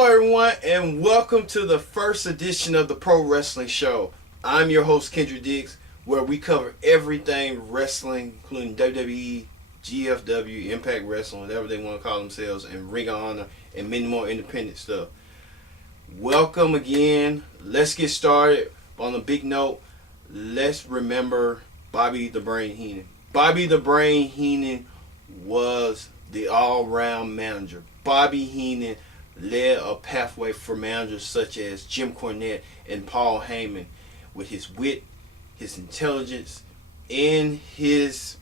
Hello, everyone, and welcome to the first edition of the Pro Wrestling Show. I'm your host, Kendra Diggs, where we cover everything wrestling, including WWE, GFW, Impact Wrestling, whatever they want to call themselves, and Ring of Honor, and many more independent stuff. Welcome again. Let's get started. On a big note, let's remember Bobby the Brain Heenan. Bobby the Brain Heenan was the all-round manager. Bobby Heenan led a pathway for managers such as Jim Cornette and Paul Heyman with his wit, his intelligence, and his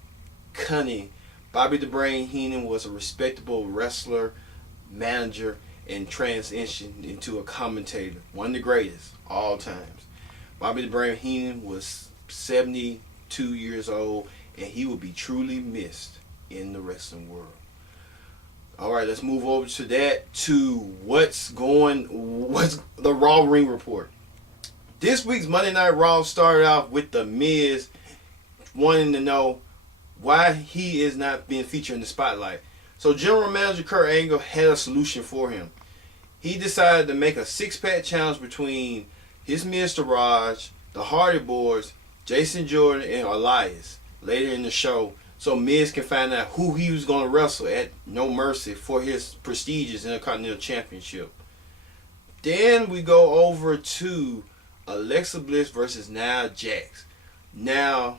cunning. Bobby the Brain Heenan was a respectable wrestler, manager, and transitioned into a commentator, one of the greatest all times. Bobby the Brain Heenan was 72 years old, and he will be truly missed in the wrestling world. All right, let's move over to what's the Raw Ring Report. This week's Monday Night Raw started off with The Miz wanting to know why he is not being featured in the spotlight. So General Manager Kurt Angle had a solution for him. He decided to make a six-pack challenge between his Mr. Raj, the Hardy Boys, Jason Jordan, and Elias later in the show, so Miz can find out who he was going to wrestle at No Mercy for his prestigious Intercontinental Championship. Then we go over to Alexa Bliss versus Nia Jax. Now,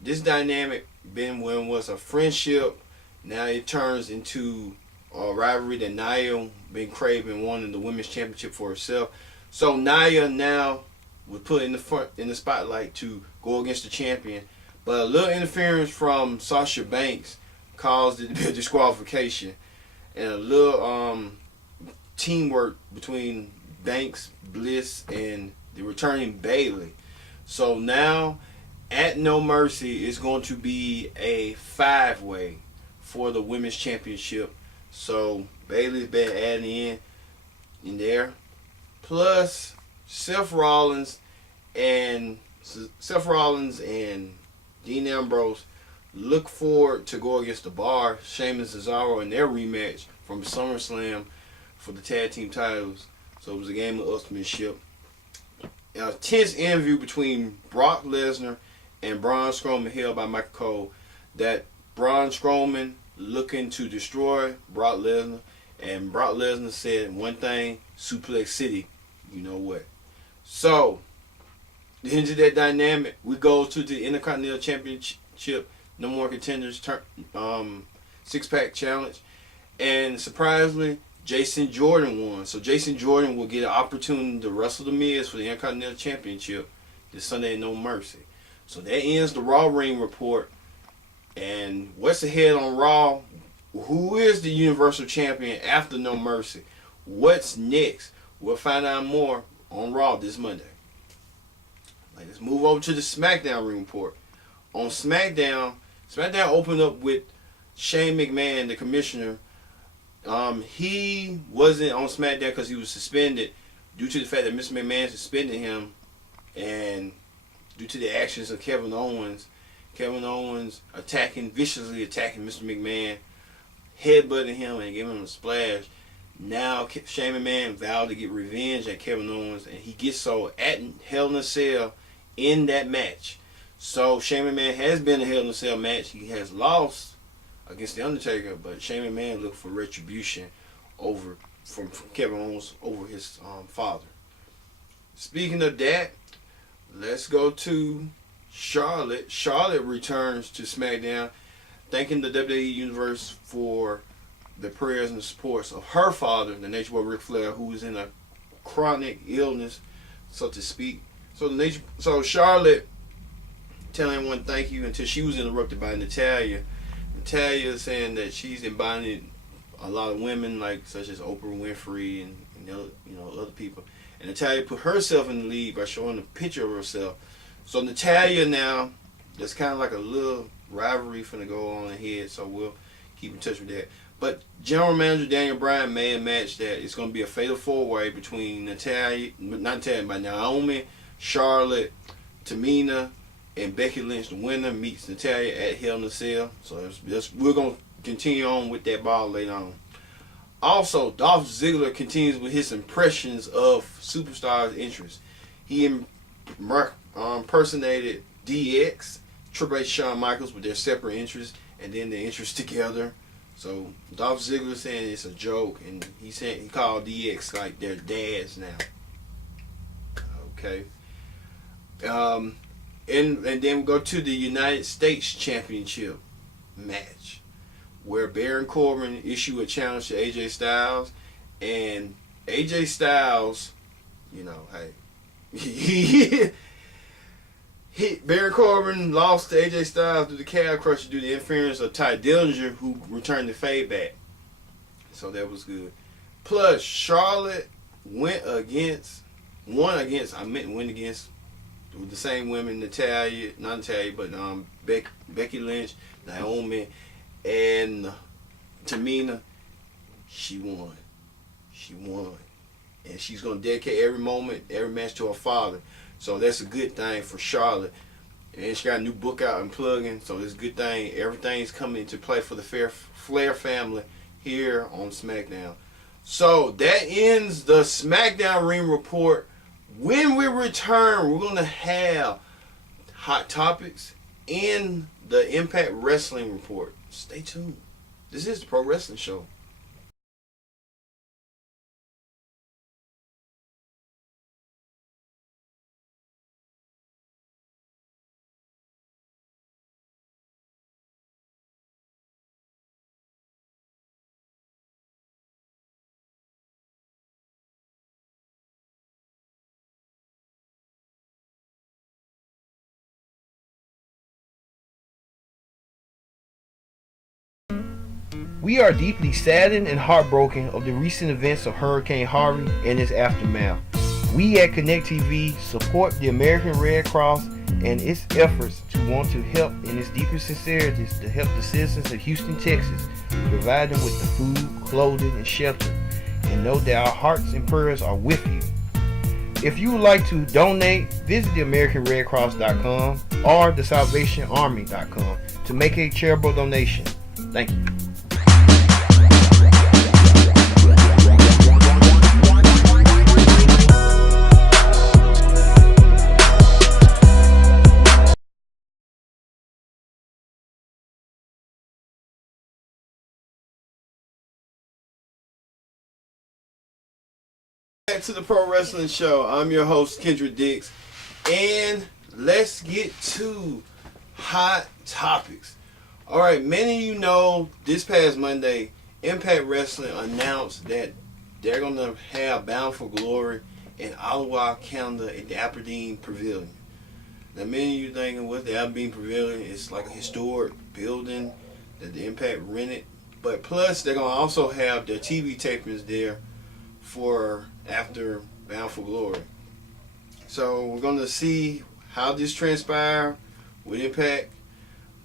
this dynamic was a friendship. Now it turns into a rivalry that Nia been craving, wanting the women's championship for herself. So Nia now was put in the spotlight to go against the champion. But a little interference from Sasha Banks caused it to be a disqualification. And a little teamwork between Banks, Bliss, and the returning Bayley. So now, at No Mercy, it's going to be a five-way for the Women's Championship. So Bayley's been added in there. Plus, Seth Rollins and Dean Ambrose look forward to go against the Bar, Sheamus and Cesaro in their rematch from SummerSlam for the tag team titles. So it was a game of ultimateship. A tense interview between Brock Lesnar and Braun Strowman held by Michael Cole. That Braun Strowman looking to destroy Brock Lesnar, and Brock Lesnar said one thing: Suplex City, you know what. So into that dynamic, we go to the Intercontinental Championship, No More Contenders six-pack challenge, and surprisingly, Jason Jordan won. So Jason Jordan will get an opportunity to wrestle The Miz for the Intercontinental Championship this Sunday at No Mercy. So that ends the Raw Ring Report. And what's ahead on Raw? Who is the Universal Champion after No Mercy? What's next? We'll find out more on Raw this Monday. Let's move over to the SmackDown Ring Report. On SmackDown opened up with Shane McMahon, the commissioner. He wasn't on SmackDown because he was suspended due to the fact that Mr. McMahon suspended him, and due to the actions of Kevin Owens. Kevin Owens viciously attacking Mr. McMahon, headbutting him and giving him a splash. Now Shane McMahon vowed to get revenge at Kevin Owens, and he gets so at Hell in a Cell in that match. So Shane McMahon has been in a Hell in a Cell match. He has lost against The Undertaker, but Shane McMahon looked for retribution from Kevin Owens over his father. Speaking of that, let's go to Charlotte. Charlotte returns to SmackDown, thanking the WWE Universe for the prayers and the supports of her father, the Nature Boy Ric Flair, who is in a chronic illness, so to speak. So Charlotte telling everyone thank you until she was interrupted by Natalya. Natalya saying that she's embodied a lot of women, such as Oprah Winfrey and other people. And Natalya put herself in the lead by showing a picture of herself. So Natalya now, there's kind of like a little rivalry finna go on ahead, so we'll keep in touch with that. But General Manager Daniel Bryan made a match that it's going to be a fatal four-way between Naomi, Charlotte, Tamina, and Becky Lynch. The winner meets Natalya at Hell in a Cell. So we're going to continue on with that ball later on. Also, Dolph Ziggler continues with his impressions of superstars' interests. He impersonated DX, Triple H, Shawn Michaels with their separate interests, and then the interests together. So Dolph Ziggler saying it's a joke, and he called DX like their dads now. Okay. And then we go to the United States Championship match, where Baron Corbin issued a challenge to AJ Styles, and AJ Styles, you know, hey, Baron Corbin lost to AJ Styles through the calf crusher due to the interference of Ty Dillinger, who returned the fade back. So that was good. Plus, Charlotte went against with the same women, Becky Lynch, Naomi, and Tamina. She won. And she's going to dedicate every match to her father. So that's a good thing for Charlotte. And she got a new book out and plugging, so it's a good thing. Everything's coming into play for the Flair family here on SmackDown. So that ends the SmackDown Ring Report. When we return, we're going to have Hot Topics and the Impact Wrestling Report. Stay tuned. This is the Pro Wrestling Show. We are deeply saddened and heartbroken of the recent events of Hurricane Harvey and its aftermath. We at Connect TV support the American Red Cross and its efforts to want to help in its deepest sincerities to help the citizens of Houston, Texas, provide them with the food, clothing, and shelter, and know that our hearts and prayers are with you. If you would like to donate, visit theamericanredcross.com or thesalvationarmy.com to make a charitable donation. Thank you. Back to the Pro Wrestling Show. I'm your host, Kendra Dix, and let's get to Hot Topics. Alright, many of you know this past Monday, Impact Wrestling announced that they're going to have Bound for Glory in Ottawa, Canada at the Aberdeen Pavilion. Now, many of you thinking, what's the Aberdeen Pavilion? It's like a historic building that the Impact rented. But plus, they're going to also have their TV tapings there for after Bound for Glory. So we're going to see how this transpires with Impact.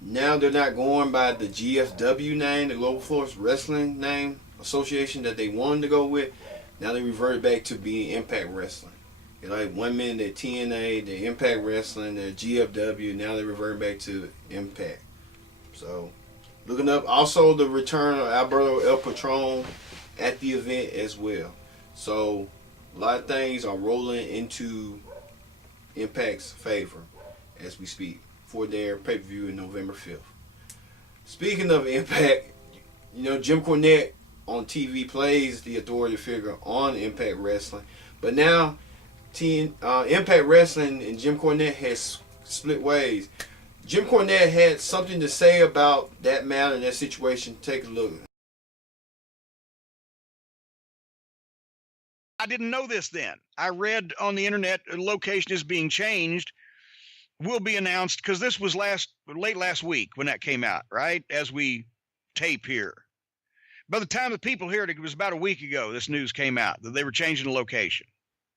Now they're not going by the GFW name, the Global Force Wrestling name association that they wanted to go with. Now they reverted back to being Impact Wrestling. They're like 1 minute they're TNA, they're Impact Wrestling, they're GFW. Now they're reverting back to Impact. So looking up also the return of Alberto El Patron at the event as well. So a lot of things are rolling into Impact's favor as we speak for their pay-per-view in November 5th. Speaking of Impact, you know, Jim Cornette on TV plays the authority figure on Impact Wrestling. But now Impact Wrestling and Jim Cornette has split ways. Jim Cornette had something to say about that matter, that situation. Take a look. I didn't know this then. I read on the internet a location is being changed, will be announced, because this was late last week when that came out, right? As we tape here. By the time the people heard it, it was about a week ago this news came out that they were changing the location.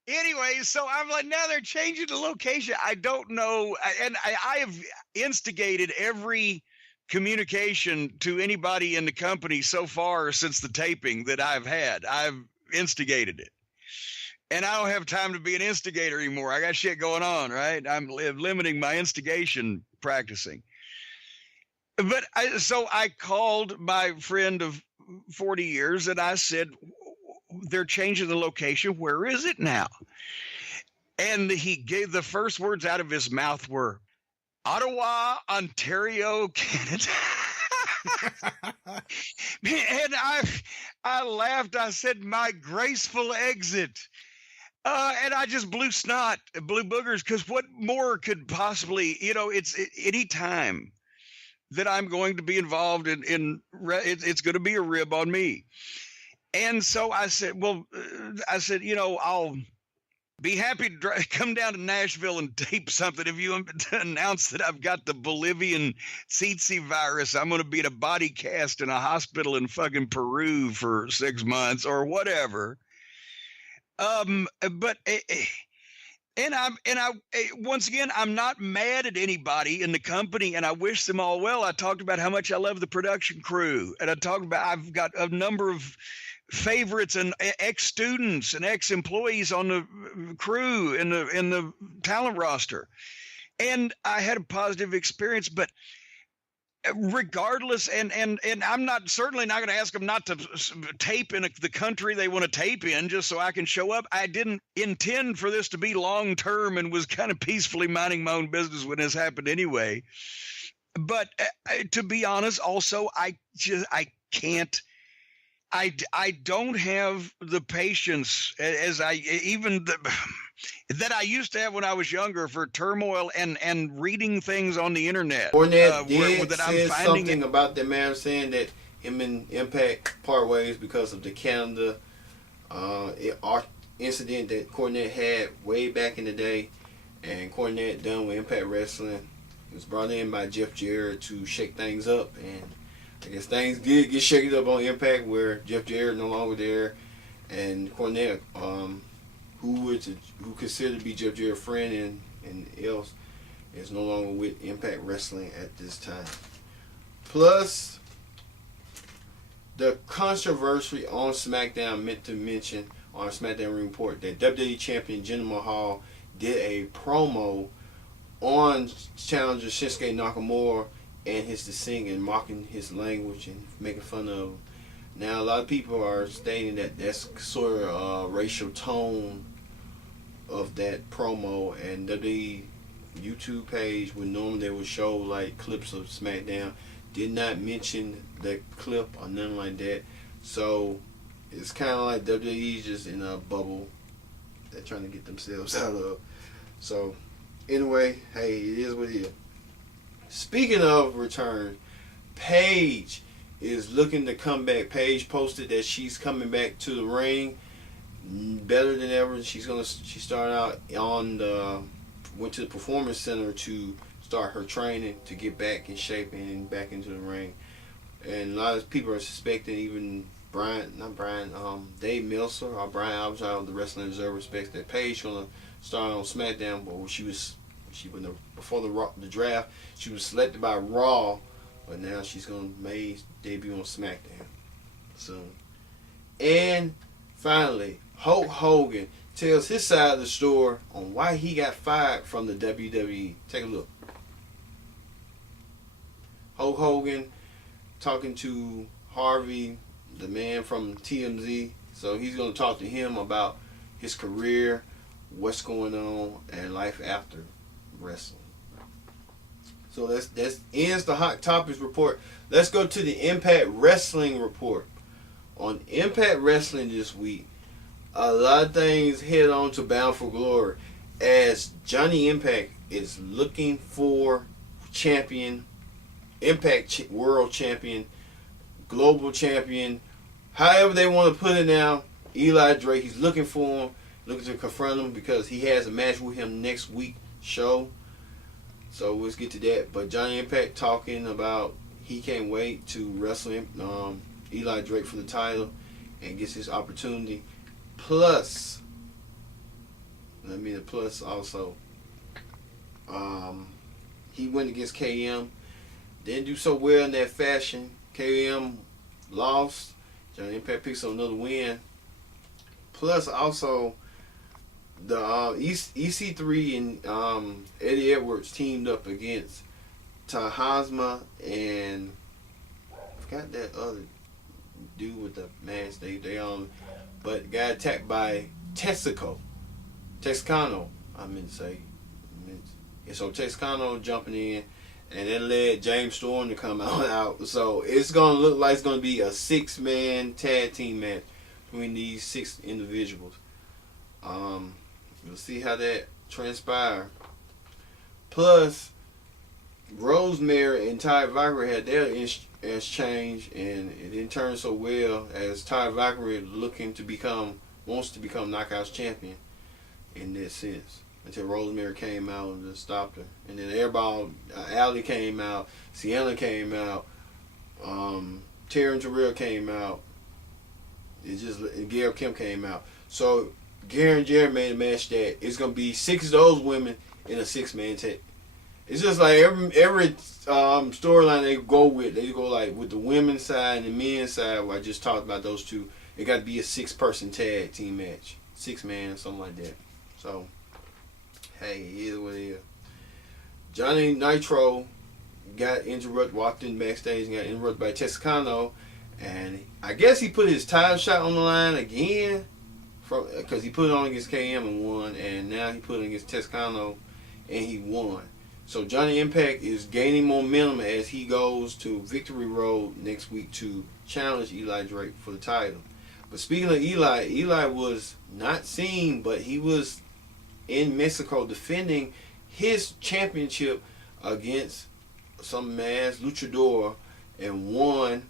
Anyway, so I'm like, now they're changing the location. I don't know. And I have instigated every communication to anybody in the company so far since the taping that I've had. I've instigated it. And I don't have time to be an instigator anymore. I got shit going on, right? I'm limiting my instigation practicing. But so I called my friend of 40 years, and I said, they're changing the location. Where is it now? And he gave the first words out of his mouth were Ottawa, Ontario, Canada. And I laughed. I said, my graceful exit. And I just blew boogers, because what more could possibly, it's any time that I'm going to be involved it's going to be a rib on me. And so I said, I'll be happy to come down to Nashville and tape something. If you announce that I've got the Bolivian tsetse virus, I'm going to be in a body cast in a hospital in fucking Peru for 6 months or whatever. But once again, I'm not mad at anybody in the company, and I wish them all well. I talked about how much I love the production crew, and I talked about I've got a number of favorites and ex-students and ex-employees on the crew in the talent roster, and I had a positive experience. But regardless, and I'm certainly not going to ask them not to tape in the country they want to tape in just so I can show up. I didn't intend for this to be long term, and was kind of peacefully minding my own business when this happened anyway. But to be honest, also, I can't. I don't have the patience that I used to have when I was younger for turmoil and reading things on the internet. Cornette said something about that man saying that him and Impact part ways because of the Canada incident that Cornette had way back in the day, and Cornette done with Impact Wrestling. He was brought in by Jeff Jarrett to shake things up, and I guess things did get shaken up on Impact, where Jeff Jarrett no longer there, and Cornette, who considered to be Jeff Jarrett's friend and else, is no longer with Impact Wrestling at this time. Plus, the controversy on SmackDown, meant to mention on SmackDown Report that WWE Champion Jinder Mahal did a promo on challenger Shinsuke Nakamura and his singing, mocking his language and making fun of him. Now, a lot of people are stating that that's sort of racial tone of that promo, and the YouTube page, when normally they would show like clips of SmackDown, did not mention that clip or nothing like that. So it's kind of like WWE just in a bubble they're trying to get themselves out of. So anyway, hey, it is what it is. Speaking of return, Paige is looking to come back. Paige posted that she's coming back to the ring better than ever. She started out went to the Performance Center to start her training to get back in shape and back into the ring. And a lot of people are suspecting, even Dave Meltzer or Brian Alvarez, the Wrestling Observer, expects that Paige gonna start on SmackDown, but before the draft, she was selected by Raw, but now she's gonna debut on SmackDown soon. And finally, Hulk Hogan tells his side of the story on why he got fired from the WWE. Take a look. Hulk Hogan talking to Harvey, the man from TMZ. So he's going to talk to him about his career, what's going on, and life after wrestling. So that ends the Hot Topics report. Let's go to the Impact Wrestling report. On Impact Wrestling this week, a lot of things head on to Bound for Glory, as Johnny Impact is looking for champion, Impact World Champion, Global Champion, however they want to put it now. Eli Drake, he's looking for him, looking to confront him because he has a match with him next week show. So let's get to that. But Johnny Impact talking about he can't wait to wrestle Eli Drake for the title and gets his opportunity. Plus also, he went against KM. Didn't do so well in that fashion. KM lost. Johnny Impact picks up another win. Plus also, the EC3 and Eddie Edwards teamed up against Tahasma and I forgot that other do with the mask. They but got attacked by Texaco. Texcano, I meant to say. And so Texcano jumping in, and that led James Storm to come out. So it's going to look like it's going to be a 6-man tag team match between these 6 individuals. We'll see how that transpires. Plus, Rosemary and Ty Valkyrie had their exchange, and it didn't turn so well as Ty Valkyrie wants to become Knockouts champion in that sense. Until Rosemary came out and just stopped her. And then everybody, Allie came out, Sienna came out, Terry and Terrell came out. Gail Kim came out. So Gary and Jerry made a match that it's going to be 6 of those women in a 6-man tag. It's just like every storyline they go like with the women's side and the men's side, where I just talked about those two. It got to be a 6-person tag team match. 6-man, something like that. So, hey, it is what it is. Johnny Nitro got interrupted, walked in backstage and got interrupted by Texcano. And I guess he put his title shot on the line again, because he put it on against KM and won. And now he put it against Texcano and he won. So Johnny Impact is gaining momentum as he goes to Victory Road next week to challenge Eli Drake for the title. But speaking of Eli was not seen, but he was in Mexico defending his championship against some man's luchador and won.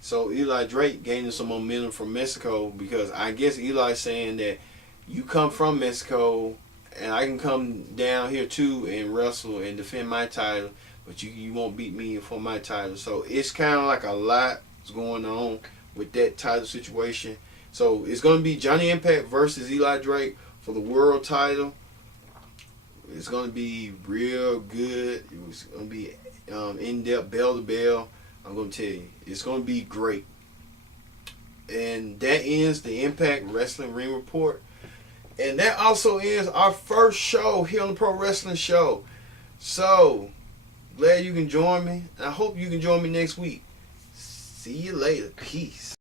So Eli Drake gaining some momentum from Mexico, because I guess Eli's saying that you come from Mexico and I can come down here too and wrestle and defend my title, but you won't beat me for my title. So it's kind of like a lot is going on with that title situation. So it's going to be Johnny Impact versus Eli Drake for the world title. It's going to be real good. It's going to be in-depth, bell to bell. I'm going to tell you, it's going to be great. And that ends the Impact Wrestling Ring Report. And that also ends our first show here on the Pro Wrestling Show. So, glad you can join me. I hope you can join me next week. See you later. Peace.